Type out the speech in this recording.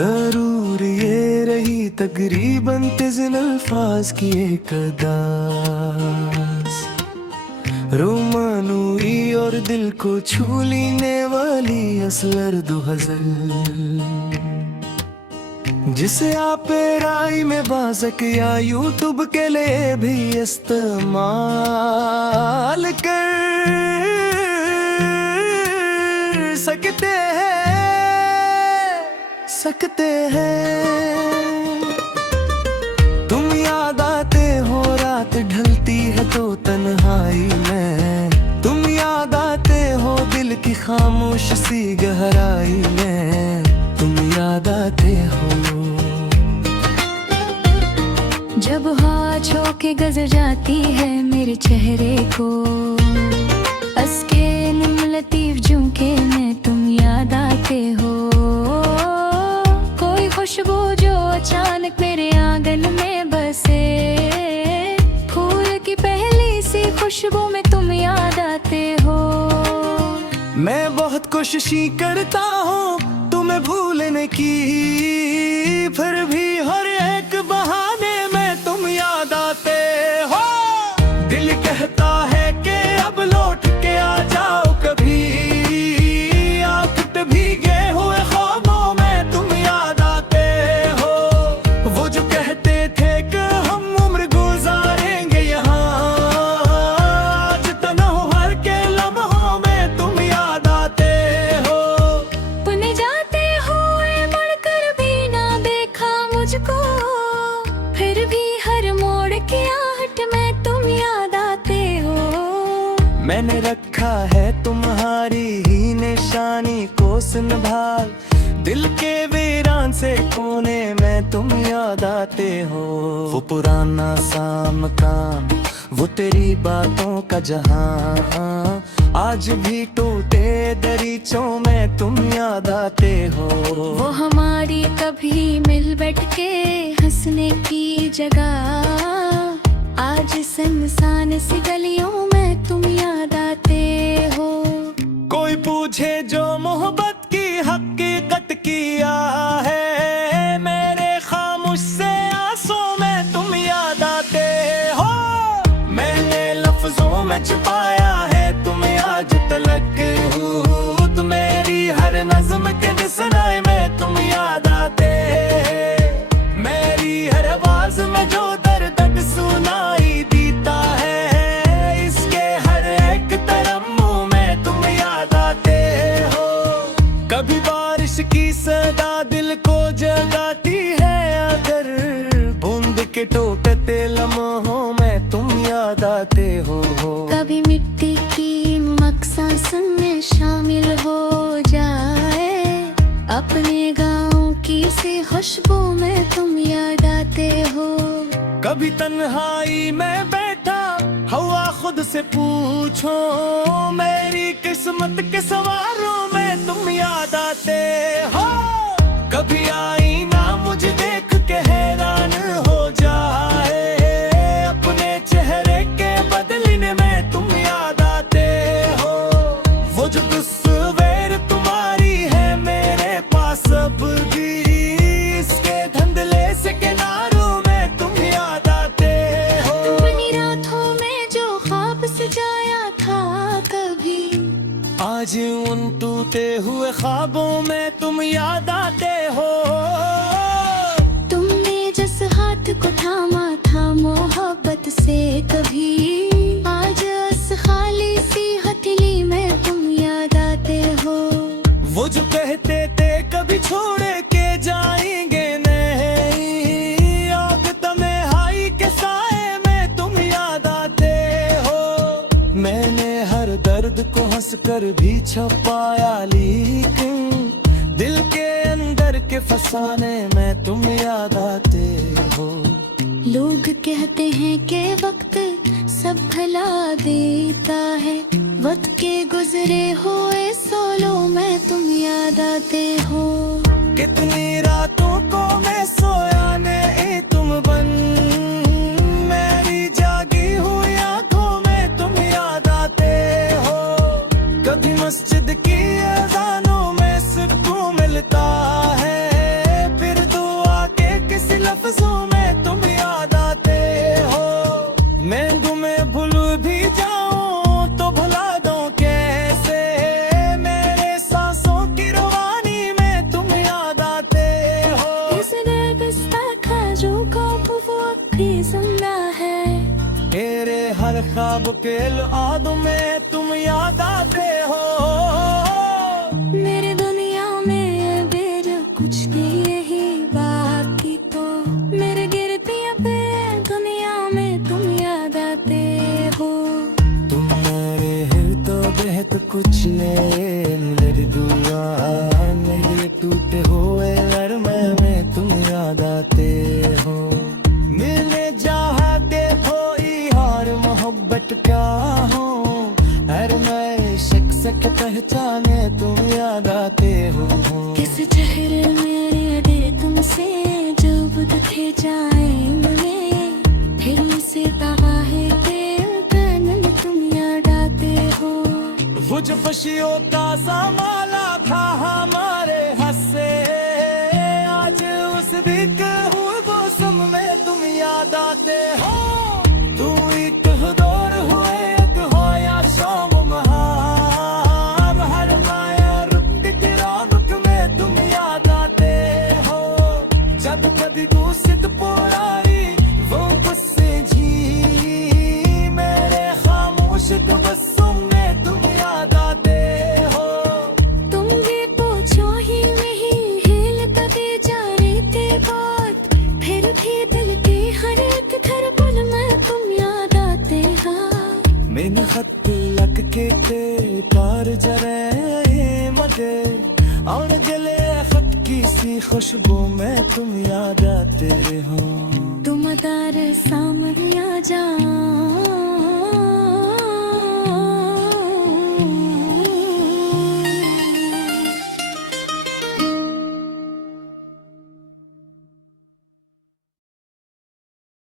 जरूर ये रही तकरीबन तिज़न अल्फाज की एक अदास, रोमानूई और दिल को छू लेने वाली असलर दो गज़ल, जिसे आप राई में बाज़क या यूट्यूब के लिए भी इस्तेमाल कर सकते हैं। तुम याद आते हो रात ढलती है तो तन्हाई में, तुम याद आते हो दिल की खामोश सी गहराई में, तुम याद आते हो। जब हवा झोंके गुजर जाती है मेरे चेहरे को, अस्के निम लतीफ झुमके में तुम याद आते हो। कोई खुशबू जो अचानक मेरे आंगन में बसे, फूल की पहली सी खुशबू में तुम याद आते हो। मैं बहुत कोशिशें करता हूँ तुम्हें भूलने की, फिर भी हर एक बहाने में तुम याद आते हो। दिल कहता है कि अब लौट के आ जाओ कभी, आँख पे भीगे हुए ख्वाबों में तुम याद आते हो। वो जो कहते थे कि हम उम्र गुजारेंगे यहाँ, आज तन्हाई के लम्हों में तुम याद आते हो। तूने जाते हुए बढ़कर भी ना देखा मुझको, फिर भी हर मोड़ की आहट में तुम याद आते हो। मैंने रखा है तुम्हारी ही निशानी को संभाल, दिल के वीरान से कोने में तुम याद आते हो। वो पुराना सा मकान, वो तेरी बातों का जहां, आज भी टूटे दरीचों में तुम याद आते हो। वो हमारी कभी मिल बैठ के हंसने की जगह, आज सुनसान सी गलियों में तुम याद आते हो। कोई पूछे जो मोहब्बत की हकीकत किया है, मेरे खामोश से आंसू में तुम याद आते हो। मैंने लफ्जों में छुपाया है तुम्हें आज तलक, तो मेरी हर नज़्म के मिसराए में तुम याद आते। मेरी हर आवाज में जो दर्द सुनाई देता है, इसके हर एक तरम्मुम में तुम याद आते हो। कभी बारिश की सदा दिल को जगाती है, अगर बूंद के टूटते लम्हों में तुम याद आते हो। कभी मिट्टी की मकसासन में शामिल हो जाए, अपने गाँव की सी खुशबू में तुम याद आते हो। कभी तन्हाई में बैठा हवा खुद से पूछो, मेरी किस्मत के सवारों में तुम याद आते हो। कभी आईना मुझे देख के हैरान हो जाए, अपने चेहरे के बदलने में तुम याद आते हो। वो जो तस्वीर तुम्हारी है मेरे पास अब भी, इसके धुंधले से किनारों में तुम याद आते हो। अपनी रातों में जो ख्वाब सजाया था कभी, आज उन टूटे हुए ख्वाबों में तुम याद आते हो। तुमने जिस हाथ को थामा था मोहब्बत से कभी, आज उस खाली सी हथेली में तुम याद आते हो। वो जो कहते थे कभी छोड़ के जाएंगे नहीं, आग तन्हाई के साए में तुम याद आते हो। मैंने हर दर्द को हंस कर भी छुपाया, लेकिन दिल के अंदर के फसाने में तुम याद आते हो। लोग कहते हैं कि वक्त सब भुला देता है, वक्त के गुजरे हुए सोलों में तुम याद आते हो। कितनी रातों को मैं सोया नहीं तुम बन, मेरी जागी हुई आंखों में तुम याद आते हो। कभी मस्जिद की अज़ानों में सुकून मिलता है, भी जिंदा है। मेरे हर ख्वाब के यादों में तुम याद आते हो। मेरे दुनिया में बेर कुछ नहीं रही बाकी, तो मेरे गिरती पे दुनिया में तुम याद आते हो। तुम मेरे तो बेहद कुछ ने मेरी दुआ, मेरे टूटे हुए घर में तुम याद आते हो। मिलने चाहते कोई और मोहब्बत क्या हो, हर नए शख्स के पहचाने तुम याद आते हो। किस चेहरे में दे तुमसे जब दिखे जाए मिले, फिर से तबाही के कानन तुम याद आते हो। वो जो खुशियों का समाला था हमारे हंसे, आज उस बिक हुए मौसम में तुम याद आते हो। तुम एक दौर हुए एक हो या शाम महार, हर माया रुक के रौनक में तुम याद आते हो। जब कभी दूषित पुरानी वो गुस्से झी, मेरे खामोश तबस्सुम में तुम याद आते हो। तुम भी पूछो ही नहीं, हिल कभी जा रही थे बात, फिर भी दिल के हर एक धड़कन में तुम याद आते हो। मैंने खत लग के थे तार जरे मगे, और गले खत की सी खुशबू में तुम याद आते हो। तुम दार सामने आ जा